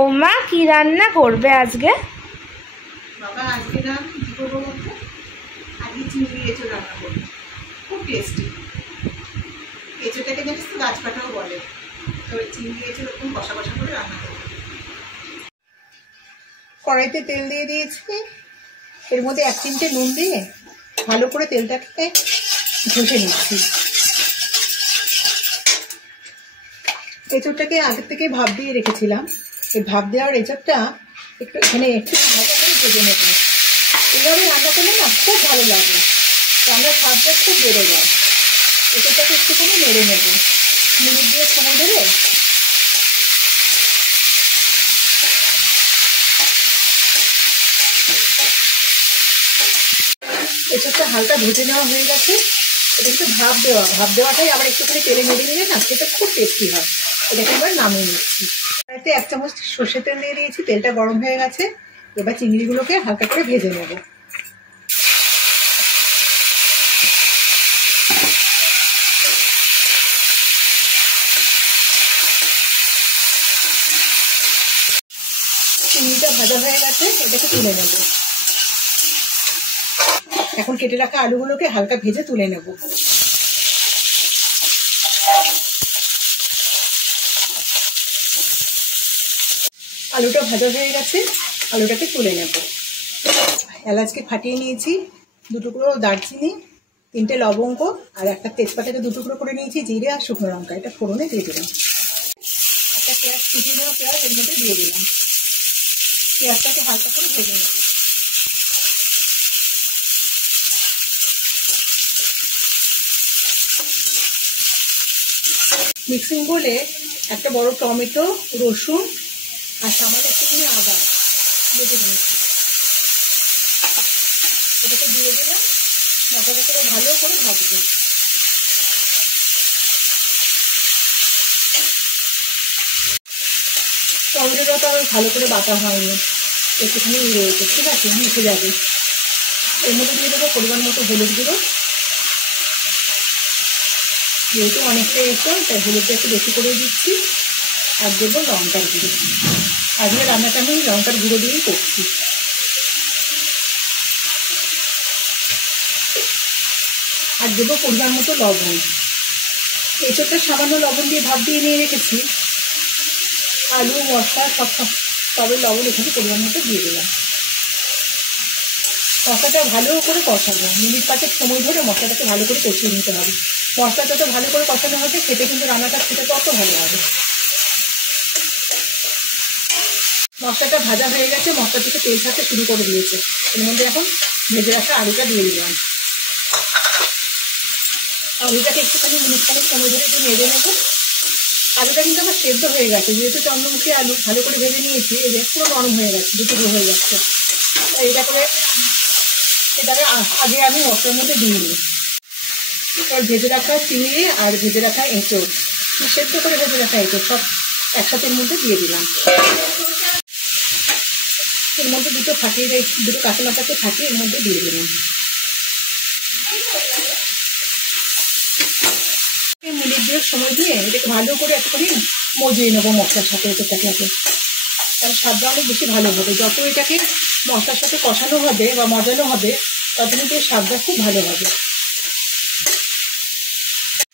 ও মা কি রান্না করবে আজকে? বাবা আজকে না কি করবো বলতো, আজকে চিংড়ি এঁচোড় রান্না করবো, খুব টেস্টি। এঁচোড়টাকে জানিস তো গাছপাটাও বলে, তো চিংড়ি এঁচোড় এরকম কষা কষা করে রান্না করবো। কড়াইতে তেল দিয়ে দিয়েছি, এর মধ্যে 1 চিমটে নুন দিয়ে ভালো করে তেলটাকে ঘষে নিচ্ছি। এঁচোড়টাকে আগে থেকে ভাপ দিয়ে রেখেছিলাম, এই ভাপ দেওয়ার এঁচোড়টা একটু এখানে একটু হালকা করে ভেজে নেব। এইভাবে রান্না করলে না খুব ভালো লাগে, রান্নার স্বাদটা খুব বেড়ে যায়। এঁচোড়টাকে একটুখানি নেড়ে নেব, মিনিট দিয়ে সময় ধরে। এঁচোড়টা হালকা ভেজে নেওয়া হয়ে গেছে। এটা কিন্তু ভাপ দেওয়াটাই আবার একটুখানি তেলে নেড়ে নিলে না সেটা খুব টেস্টি হয়। এটাকে এবার নামিয়ে নিচ্ছি। এতে 1 চামচ সর্ষের তেল দিয়ে দিয়েছি, তেলটা গরম হয়ে গেছে। এবার চিংড়িগুলোকে হালকা করে ভেজে নেব। চিংড়িটা ভাজা হয়ে গেছে, এটাকে তুলে নেব। এখন কেটে রাখা আলুগুলোকে হালকা ভেজে তুলে নেব। আলুটা ভাজা হয়ে গেছে, আলুটাকে তুলে নেব। এলাচকে ফাটিয়ে নিয়েছি, 2 টুকরো দারচিনি, 3টে লবঙ্গ আর একটা তেজপাতাকে 2 টুকরো করে নিয়েছি, জিরে আর শুকনো লঙ্কা, এটা ফোড়নে দিয়ে দিলাম। একটা পেঁয়াজ, কুচিয়ে নেওয়া পেঁয়াজ এর মধ্যে দিয়ে দিলাম। পেঁয়াজটাকে হালকা করে ভেজে নেব। মিক্সিং বলে একটা বড় টমেটো, রসুন আর সামান্য একটুখানি আদা বেটে নিয়েছি, এটাকে দিয়ে দিলাম। মশলাটাকে ভালো করে ভাজবো। টমেটোটা তো আবার ভালো করে বাটা হয়নি, একটুখানি রয়েছে, ঠিক আছে, মিশে যাবে। এর মধ্যে দিয়ে দেবো পরিমাণ মতো হলুদ গুঁড়ো, যেহেতু অনেকটা এঁচোড় তাই হলুদটা একটু বেশি করে দিচ্ছি। আর দেবো লঙ্কার গুঁড়ো, আজকে রান্নাটা আমি লঙ্কার গুঁড়ো দিয়েই করছি। আর দেবো পরিমাণ মতো লবণ। এঁচোড়টা সামান্য লবণ দিয়ে ভাপ দিয়ে নিয়ে রেখেছি, আলু মশলা তবে লবণ এখানে পরিমাণ মতো দিয়ে দিলাম। মশলাটা ভালো করে কষাবো, মিনিট 5 সময় ধরে মশলাটাকে ভালো করে কষিয়ে নিতে হবে। মশলা যত ভালো করে কষানো হবে খেতে কিন্তু রান্নাটা খেতে তত ভালো হবে। মশলাটা ভাজা হয়ে গেছে, মশলা থেকে তেল ছাড়তে শুরু করে দিয়েছে। এর মধ্যে এখন ভেজে রাখা আলুটা দিয়ে দিলাম। আলুটাকে একটুখানি মিনিটখানেক সময় ধরে একটু নেড়ে নেব। আলুটা কিন্তু আমার সেদ্ধ হয়ে গেছে, যেহেতু চন্দ্রমুখী আলু ভালো করে ভেজে নিয়েছি, এবার পুরো নরম হয়ে গেছে, দুটুকরো হয়ে যাচ্ছে। এটাকে আগে আমি মশলার মধ্যে দিয়ে নিই। এবার ভেজে রাখা চিংড়ি আর ভেজে রাখা এঁচোড়, সেদ্ধ করে ভেজে রাখা এঁচোড় সব একসাথে এর মধ্যে দিয়ে দিলাম। এর মধ্যে দুটো কাঁচা লঙ্কাকে ফাটিয়ে এর মধ্যে দিয়ে দিলাম। মিনিট 2 সময় দিয়ে এটাকে ভালো করে একটুখানি মজিয়ে নেবো মশলার সাথে এঁচোড়টাকে। তার স্বাদটা অনেক বেশি ভালো হবে। যত এটাকে মশলার সাথে কষানো হবে বা মজানো হবে, তত কিন্তু এর স্বাদটা খুব ভালো হবে।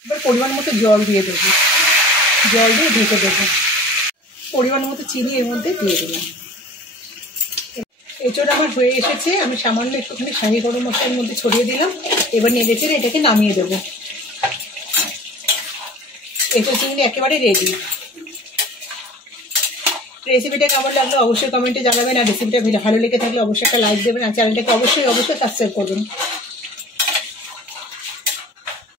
এবার পরিমাণ মতো জল দিয়ে দেবো, জল দিয়ে ঢেকে দেবো। পরিমাণ মতো চিনি এর মধ্যে দিয়ে দিলাম। এঁচোড় আমার হয়ে এসেছে, আমি সামান্য একটুখানি শাহি গরম মশলার মধ্যে ছড়িয়ে দিলাম। এবার নেড়ে চেড়ে এটাকে নামিয়ে দেবো। এঁচোড় চিংড়ি একেবারে রেডি। রেসিপিটা কেমন লাগলো অবশ্যই কমেন্টে জানাবেন। আর রেসিপিটা ভালো লেগে থাকলে অবশ্যই একটা লাইক দেবেন, আর চ্যানেলটাকে অবশ্যই সাবস্ক্রাইব করবেন।